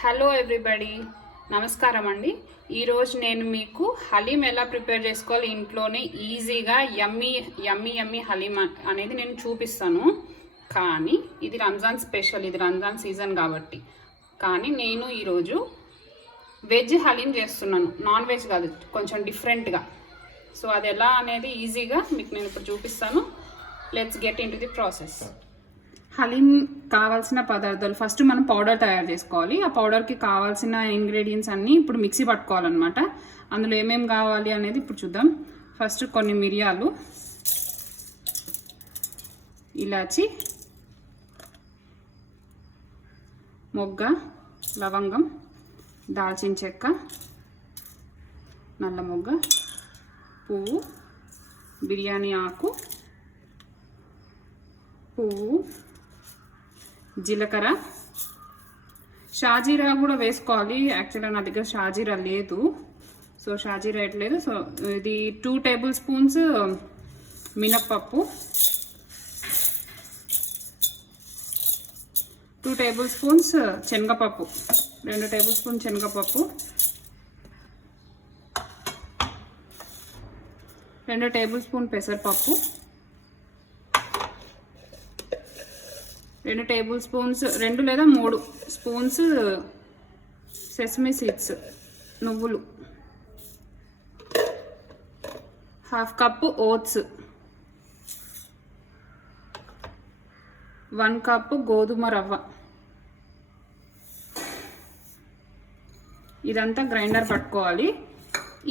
Hello everybody, నమస్కారం అండి. ఈరోజు నేను మీకు హలీం ఎలా ప్రిపేర్ చేసుకోవాలి ఇంట్లోనే ఈజీగా యమ్మీ యమ్మీ యమ్మీ హలీం అనేది నేను చూపిస్తాను. కానీ ఇది రంజాన్ స్పెషల్, ఇది రంజాన్ సీజన్ కాబట్టి. కానీ నేను ఈరోజు వెజ్ హలీం చేస్తున్నాను, నాన్ వెజ్ కాదు, కొంచెం డిఫరెంట్గా. సో అది ఎలా అనేది ఈజీగా మీకు నేను ఇప్పుడు చూపిస్తాను. Let's get in to the process. Haleem కావాల్సిన పదార్థాలు ఫస్ట్ మనం పౌడర్ తయారు చేసుకోవాలి. ఆ పౌడర్కి కావాల్సిన ఇంగ్రీడియంట్స్ అన్నీ ఇప్పుడు మిక్సీ పట్టుకోవాలన్నమాట. అందులో ఏమేమి కావాలి అనేది ఇప్పుడు చూద్దాం. ఫస్ట్ కొన్ని మిరియాలు, ఇలాచి, మొగ్గ, లవంగం, దాల్చిన చెక్క, నల్ల మొగ్గ, పువ్వు, బిర్యానీ ఆకు, పువ్వు, జీలకర్ర, షాజీరా కూడా వేసుకోవాలి. యాక్చువల్గా నా దగ్గర షాజీరా లేదు, సో షాజీరా వేయట్లేదు. సో ఇది 2 టేబుల్ స్పూన్స్ మినప్పప్పు, 2 టేబుల్ స్పూన్స్ శనగపప్పు, 2 టేబుల్ స్పూన్ శనగపప్పు, 2 టేబుల్ స్పూన్ పెసరపప్పు, 2 టేబుల్ స్పూన్స్ 2 లేదా 3 స్పూన్స్ సెసమి సీడ్స్, నువ్వులు, 1/2 కప్పు ఓట్స్, 1 కప్పు గోధుమ రవ్వ. ఇదంతా గ్రైండర్ పట్టుకోవాలి.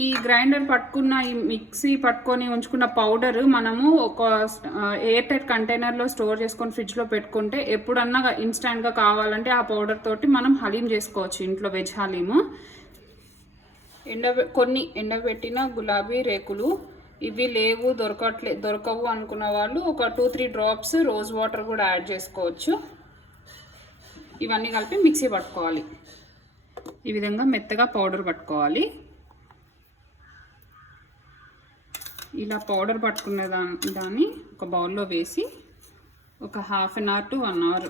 ఈ గ్రైండర్ పట్టుకున్న, ఈ మిక్సీ పట్టుకొని ఉంచుకున్న పౌడర్ మనము ఒక ఎయిర్ టైట్ కంటైనర్లో స్టోర్ చేసుకొని ఫ్రిడ్జ్లో పెట్టుకుంటే ఎప్పుడన్నా ఇన్స్టాంట్గా కావాలంటే ఆ పౌడర్ తోటి మనం హలీం చేసుకోవచ్చు ఇంట్లో, వెజ్ హలీము. కొన్ని ఎండబెట్టిన గులాబీ రేకులు, ఇవి లేవు, దొరకవు అనుకున్న వాళ్ళు ఒక 2-3 డ్రాప్స్ రోజ్ వాటర్ కూడా యాడ్ చేసుకోవచ్చు. ఇవన్నీ కలిపి మిక్సీ పట్టుకోవాలి. ఈ విధంగా మెత్తగా పౌడర్ పట్టుకోవాలి. ఇలా పౌడర్ పట్టుకునే దాన్ని ఒక బౌల్లో వేసి ఒక 1/2 an hour to 1 hour,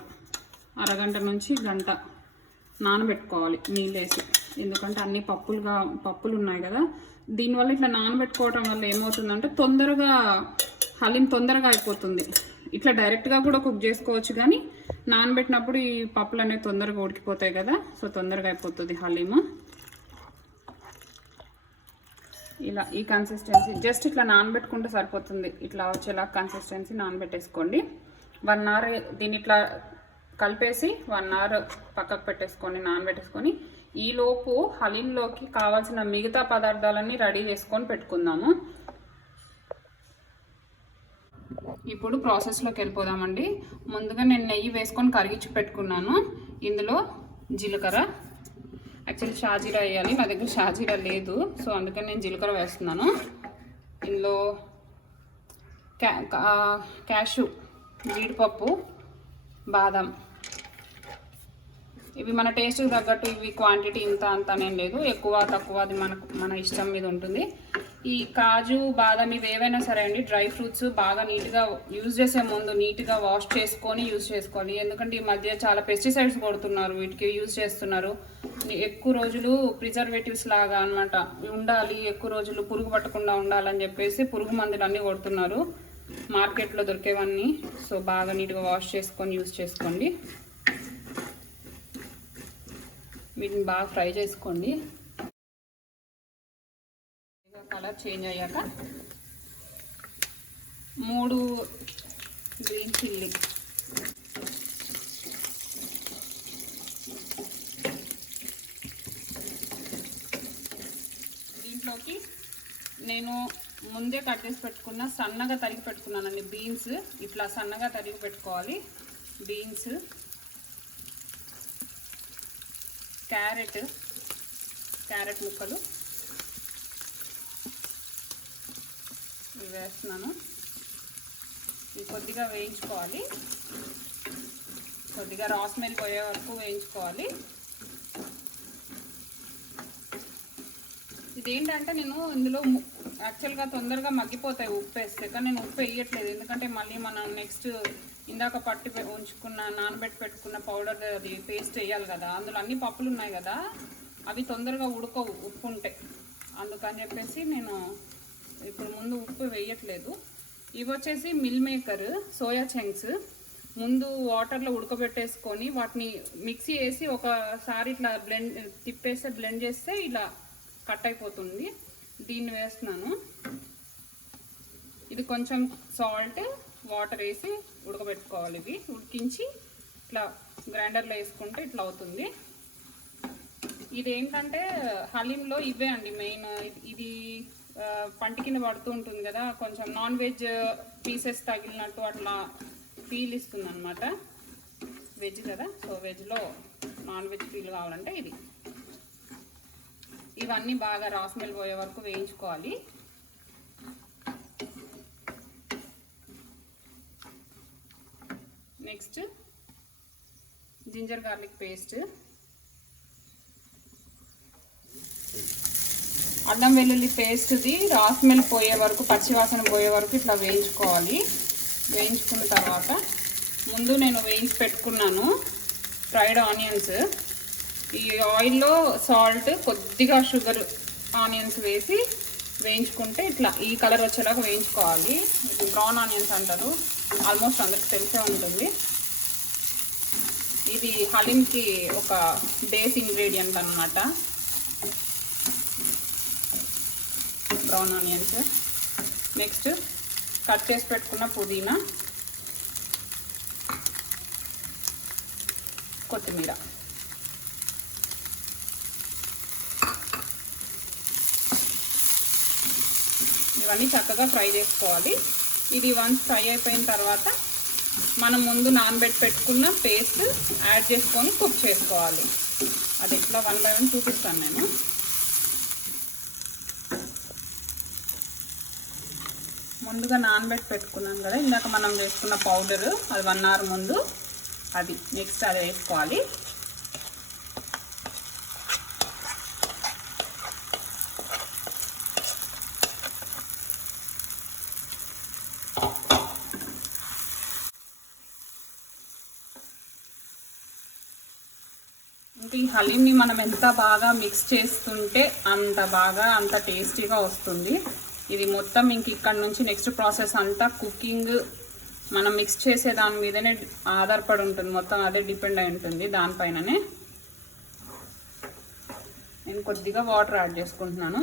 అరగంట నుంచి గంట నానబెట్టుకోవాలి నీళ్ళు వేసి. ఎందుకంటే అన్ని పప్పులు ఉన్నాయి కదా, దీనివల్ల ఇట్లా నానబెట్టుకోవడం వల్ల ఏమవుతుందంటే తొందరగా హలీం తొందరగా అయిపోతుంది. ఇట్లా డైరెక్ట్గా కూడా కుక్ చేసుకోవచ్చు, కానీ నానబెట్టినప్పుడు ఈ పప్పులు అనేవి తొందరగా ఉడికిపోతాయి కదా, సో తొందరగా అయిపోతుంది హలీము. ఇలా ఈ కన్సిస్టెన్సీ జస్ట్ ఇట్లా నానబెట్టుకుంటే సరిపోతుంది. ఇట్లా వచ్చేలా కన్సిస్టెన్సీ నానబెట్టేసుకోండి. 1 hour దీన్ని ఇట్లా కలిపేసి 1 hour పక్కకు పెట్టేసుకొని నానబెట్టేసుకొని, ఈలోపు హలీంలోకి కావాల్సిన మిగతా పదార్థాలన్నీ రెడీ చేసుకొని పెట్టుకుందాము. ఇప్పుడు ప్రాసెస్లోకి వెళ్ళిపోదామండి. ముందుగా నేను నెయ్యి వేసుకొని కరిగించి పెట్టుకున్నాను. ఇందులో జీలకర్ర, యాక్చువల్లీ షాజీరా వేయాలి, నా దగ్గర షాజీరా లేదు, సో అందుకని నేను జీలకర్ర వేస్తున్నాను. ఇందులో క్యాషు, జీడిపప్పు, బాదం, ఇవి మన టేస్ట్కి తగ్గట్టు, ఇవి క్వాంటిటీ ఇంత అంత అనేం లేదు, ఎక్కువ తక్కువ అది మన ఇష్టం మీద ఉంటుంది. ఈ కాజు, బాదం ఇవి ఏవైనా సరే అండి, డ్రై ఫ్రూట్స్ బాగా నీట్గా యూజ్ చేసే ముందు నీట్గా వాష్ చేసుకొని యూజ్ చేసుకోవాలి. ఎందుకంటే ఈ మధ్య చాలా పెస్టిసైడ్స్ కొడుతున్నారు, వీటికి యూజ్ చేస్తున్నారు. ఎక్కువ రోజులు ప్రిజర్వేటివ్స్ లాగా అనమాట ఉండాలి, ఎక్కువ రోజులు పురుగు పట్టకుండా ఉండాలని చెప్పేసి పురుగు మందులు అన్నీ కొడుతున్నారు మార్కెట్లో దొరికేవన్నీ. సో బాగా నీట్గా వాష్ చేసుకొని యూజ్ చేసుకోండి. వీటిని బాగా ఫ్రై చేసుకోండి. కలర్ చేంజ్ అయ్యాక 3 గ్రీన్ చిల్లీ, దీంట్లోకి నేను ముందే కట్ చేసి పెట్టుకున్న సన్నగా తరిగి పెట్టుకున్నానండి బీన్స్. ఇట్లా సన్నగా తరిగి పెట్టుకోవాలి. బీన్స్, క్యారెట్ ముక్కలు ఇవి వేస్తున్నాను. ఇవి కొద్దిగా వేయించుకోవాలి, కొద్దిగా రా స్మెల్ పోయే వరకు వేయించుకోవాలి. ఇదేంటంటే నేను ఇందులో యాక్చువల్గా తొందరగా మగ్గిపోతాయి ఉప్పు వేస్తే, కానీ నేను ఉప్పు వేయట్లేదు. ఎందుకంటే మళ్ళీ మనం నెక్స్ట్ ఇందాక ఉంచుకున్న నానబెట్టి పెట్టుకున్న పౌడర్ అది పేస్ట్ వేయాలి కదా, అందులో అన్ని పప్పులు ఉన్నాయి కదా, అవి తొందరగా ఉడకవు ఉప్పు ఉంటే. అందుకని చెప్పేసి నేను ఇప్పుడు ముందు ఉప్పు వేయట్లేదు. ఇవి వచ్చేసి మిల్ మేకర్ సోయా చంక్స్. ముందు వాటర్లో ఉడకబెట్టేసుకొని వాటిని మిక్సీ వేసి ఒకసారి ఇట్లా తిప్పేస్తే బ్లెండ్ చేస్తే ఇలా కట్ అయిపోతుంది. దీన్ని వేస్తున్నాను. ఇది కొంచెం సాల్ట్ వాటర్ వేసి ఉడకబెట్టుకోవాలి. ఇవి ఉడికించి ఇట్లా గ్రైండర్లో వేసుకుంటే ఇట్లా అవుతుంది. ఇది ఏంటంటే హలీంలో ఇవే అండి మెయిన్. ఇది పంటి కింద పడుతూ ఉంటుంది కదా, కొంచెం నాన్ వెజ్ పీసెస్ తగిలినట్టు అట్లా ఫీల్ ఇస్తుంది అనమాట. వెజ్ కదా, సో వెజ్లో నాన్ వెజ్ ఫీల్ కావాలంటే ఇది. ఇవన్నీ బాగా రా స్మెల్ పోయే వరకు వేయించుకోవాలి. నెక్స్ట్ జింజర్ గార్లిక్ పేస్ట్, అల్లం వెల్లుల్లి పేస్ట్ది రా స్మెల్ పోయే వరకు, పచ్చివాసన పోయే వరకు ఇట్లా వేయించుకోవాలి. వేయించుకున్న తర్వాత ముందు నేను వేయించి పెట్టుకున్నాను ఫ్రైడ్ ఆనియన్స్. ఈ ఆయిల్లో సాల్ట్, కొద్దిగా షుగర్, ఆనియన్స్ వేసి వేయించుకుంటే ఇట్లా ఈ కలర్ వచ్చేలాగా వేయించుకోవాలి. ఇది బ్రౌన్ ఆనియన్స్ అంటారు, ఆల్మోస్ట్ అందరికి తెలిసే ఉంటుంది. ఇది హలీంకి ఒక బేస్ ఇంగ్రీడియంట్ అన్నమాట, బ్రౌన్ ఆనియన్స్. నెక్స్ట్ కట్ చేసి పెట్టుకున్న పుదీనా, కొత్తిమీర. ఇవన్నీ చక్కగా ఫ్రై చేసుకోవాలి. ఇది వన్స్ ఫ్రై అయిపోయిన తర్వాత మనం ముందు నానబెట్టి పెట్టుకున్న పేస్ట్ యాడ్ చేసుకొని కుక్ చేసుకోవాలి. అది ఎట్లా 1 by 1 చూపిస్తాను నేను. ముందుగా నానబెట్టి పెట్టుకున్నాం కదా ఇందాక మనం చేసుకున్న పౌడరు, అది 1 hour ముందు, అది నెక్స్ట్ అది వేసుకోవాలి. ఇంకా ఈ హలీంని మనం ఎంత బాగా మిక్స్ చేస్తుంటే అంత టేస్టీగా వస్తుంది. ఇది మొత్తం ఇంక ఇక్కడ నుంచి నెక్స్ట్ ప్రాసెస్ అంతా కుకింగ్ మనం మిక్స్ చేసే దాని మీదనే ఆధారపడి ఉంటుంది, మొత్తం అదే డిపెండ్ అయి ఉంటుంది దానిపైననే. నేను కొద్దిగా వాటర్ యాడ్ చేసుకుంటున్నాను.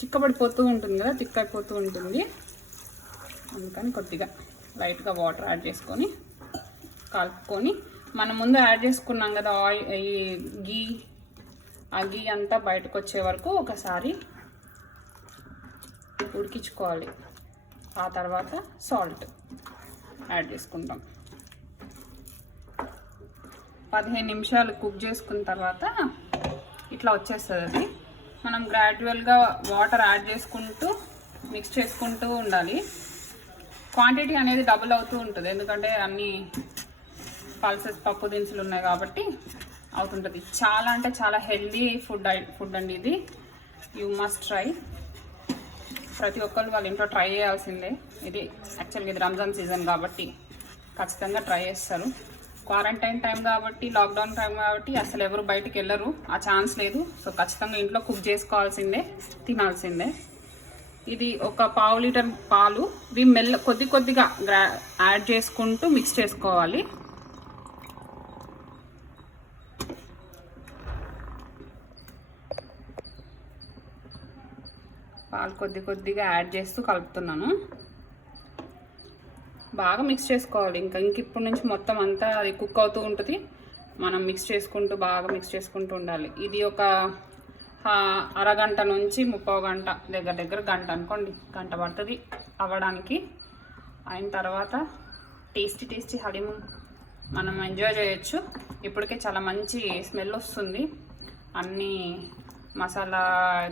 చిక్కబడిపోతూ ఉంటుంది కదా, థిక్ అయిపోతూ ఉంటుంది, అందుకని కొద్దిగా లైట్గా వాటర్ యాడ్ చేసుకొని కలుపుకొని, మనం ముందు యాడ్ చేసుకున్నాం కదా ఈ గీ, ఆ గీ అంతా బయటకు వచ్చే వరకు ఒకసారి ఉడికించుకోవాలి. ఆ తర్వాత సాల్ట్ యాడ్ చేసుకుంటాం. 15 నిమిషాలు కుక్ చేసుకున్న తర్వాత ఇట్లా వచ్చేస్తుంది. అది మనం గ్రాడ్యువల్గా వాటర్ యాడ్ చేసుకుంటూ మిక్స్ చేసుకుంటూ ఉండాలి. క్వాంటిటీ అనేది డబుల్ అవుతూ ఉంటుంది, ఎందుకంటే అన్ని పల్సెస్ పప్పు దినుసులు ఉన్నాయి కాబట్టి అవుతుంటుంది. చాలా అంటే చాలా హెల్దీ ఫుడ్ అండి ఇది. You must try. ప్రతి ఒక్కరు వాళ్ళ ఇంట్లో ట్రై చేయాల్సిందే. ఇది యాక్చువల్గా ఇది రంజాన్ సీజన్ కాబట్టి ఖచ్చితంగా ట్రై చేస్తారు. క్వారంటైన్ టైం కాబట్టి, లాక్డౌన్ టైం కాబట్టి అసలు ఎవరు బయటికి వెళ్ళరు, ఆ ఛాన్స్ లేదు. సో ఖచ్చితంగా ఇంట్లో కుక్ చేసుకోవాల్సిందే, తినాల్సిందే. ఇది ఒక 1/2 లీటర్ పాలు ఇవి కొద్దిగా యాడ్ చేసుకుంటూ మిక్స్ చేసుకోవాలి. పాలు కొద్దిగా యాడ్ చేస్తూ కలుపుతున్నాను. బాగా మిక్స్ చేసుకోవాలి. ఇంక ఇప్పటి నుంచి మొత్తం అంతా అది కుక్ అవుతూ ఉంటుంది, మనం బాగా మిక్స్ చేసుకుంటూ ఉండాలి. ఇది ఒక అరగంట నుంచి 30 గంట, దగ్గర గంట అనుకోండి, గంట పడుతుంది అవ్వడానికి. అయిన తర్వాత టేస్టీ హలీం మనం ఎంజాయ్ చేయొచ్చు. ఇప్పటికే చాలా మంచి స్మెల్ వస్తుంది. అన్నీ మసాలా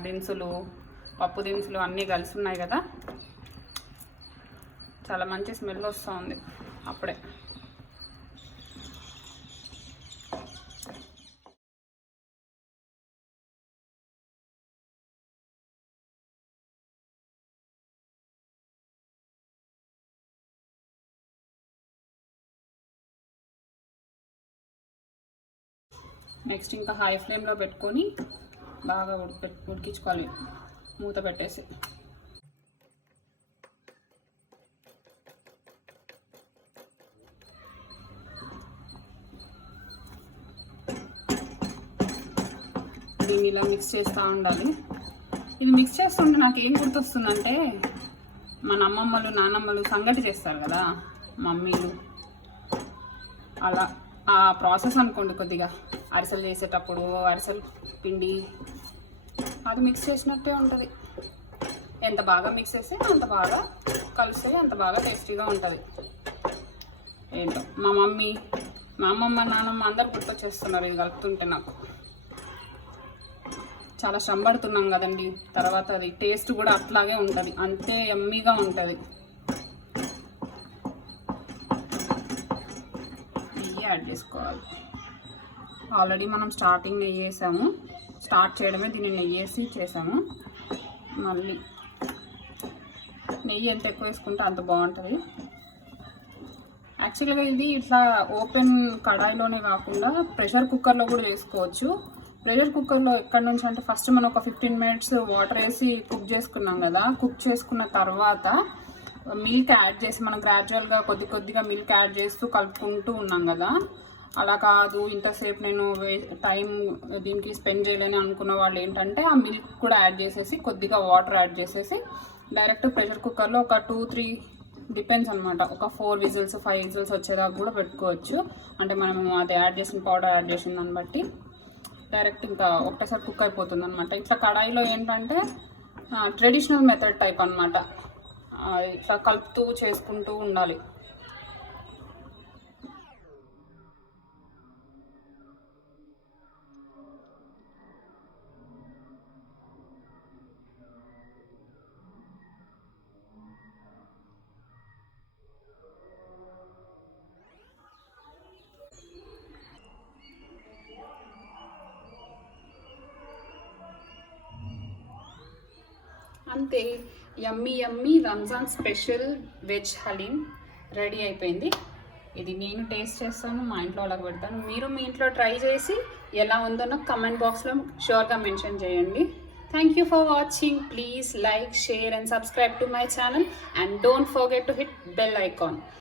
దినుసులు, పప్పు దినుసులు అన్నీ కలిసి ఉన్నాయి కదా, చాలా మంచి స్మెల్ వస్తుంది అప్పుడే. నెక్స్ట్ ఇంకా హై ఫ్లేమ్లో పెట్టుకొని బాగా ఉడికించుకోవాలి మూత పెట్టేసి. దీన్ని ఇలా మిక్స్ చేస్తూ ఉండాలి. ఇది మిక్స్ చేస్తుంటే నాకు ఏం గుర్తొస్తుందంటే మన అమ్మమ్మలు నానమ్మలు సంగటి చేస్తారు కదా మమ్మీలు, అలా ఆ ప్రాసెస్ అనుకోండి. కొద్దిగా అరిసెలు చేసేటప్పుడు అరిసెలు పిండి అది మిక్స్ చేసినట్టే ఉంటుంది. ఎంత బాగా మిక్స్ చేస్తే అంత బాగా కలిస్తే అంత బాగా టేస్టీగా ఉంటుంది. ఏంటో మా అమ్మమ్మ నాన్నమ్మ అందరు గుర్తొచ్చేస్తున్నారు ఇది కలుపుతుంటే. నాకు చాలా శ్రమ పడుతున్నాం కదండి, తర్వాత అది టేస్ట్ కూడా అట్లాగే ఉంటుంది, అంతే యమ్మీగా ఉంటుంది. నెయ్యి యాడ్ చేసుకోవాలి. ఆల్రెడీ మనం స్టార్టింగ్ నెయ్యి వేసాము, స్టార్ట్ చేయడమే దీన్ని నెయ్యి వేసి చేసాము. మళ్ళీ నెయ్యి ఎంత ఎక్కువ వేసుకుంటే అంత బాగుంటుంది. యాక్చువల్గా ఇది ఇట్లా ఓపెన్ కడాయిలోనే కాకుండా ప్రెషర్ కుక్కర్లో కూడా వేసుకోవచ్చు. ప్రెషర్ కుక్కర్లో ఎక్కడి నుంచి అంటే ఫస్ట్ మనం ఒక 15 minutes వాటర్ వేసి కుక్ చేసుకున్నాం కదా, కుక్ చేసుకున్న తర్వాత మిల్క్ యాడ్ చేసి మనం గ్రాడ్యువల్గా కొద్దిగా మిల్క్ యాడ్ చేస్తూ కలుపుకుంటూ ఉన్నాం కదా. అలా కాదు ఇంతసేపు నేను టైం దీనికి స్పెండ్ చేయలేని అనుకున్న వాళ్ళు ఏంటంటే ఆ మిల్క్ కూడా యాడ్ చేసేసి కొద్దిగా వాటర్ యాడ్ చేసేసి డైరెక్ట్ ప్రెషర్ కుక్కర్లో ఒక 2-3 డిపెండ్స్ అనమాట, ఒక 4 విజిల్స్ 5 విజిల్స్ వచ్చేదాకా కూడా పెట్టుకోవచ్చు. అంటే మనం అది యాడ్ చేసిన పౌడర్ యాడ్ చేసిన దాన్ని బట్టి డైరెక్ట్ ఇంకా ఒకటేసారి కుక్ అయిపోతుంది అనమాట. ఇట్లా కడాయిలో ఏంటంటే ట్రెడిషనల్ మెథడ్ టైప్ అనమాట, ఇట్లా కలుపుతూ చేసుకుంటూ ఉండాలి. అంతే, yummy Ramzan special veg haleem ready అయిపోయింది. ఇది నేను టేస్ట్ చేస్తాను, మా ఇంట్లో వాళ్ళకి పెడతాను. మీరు మీ ఇంట్లో ట్రై చేసి ఎలా ఉందో నాకు కమెంట్ బాక్స్లో షూర్గా మెన్షన్ చేయండి. Thank you for watching. Please like, share and subscribe to my channel and don't forget to hit bell icon.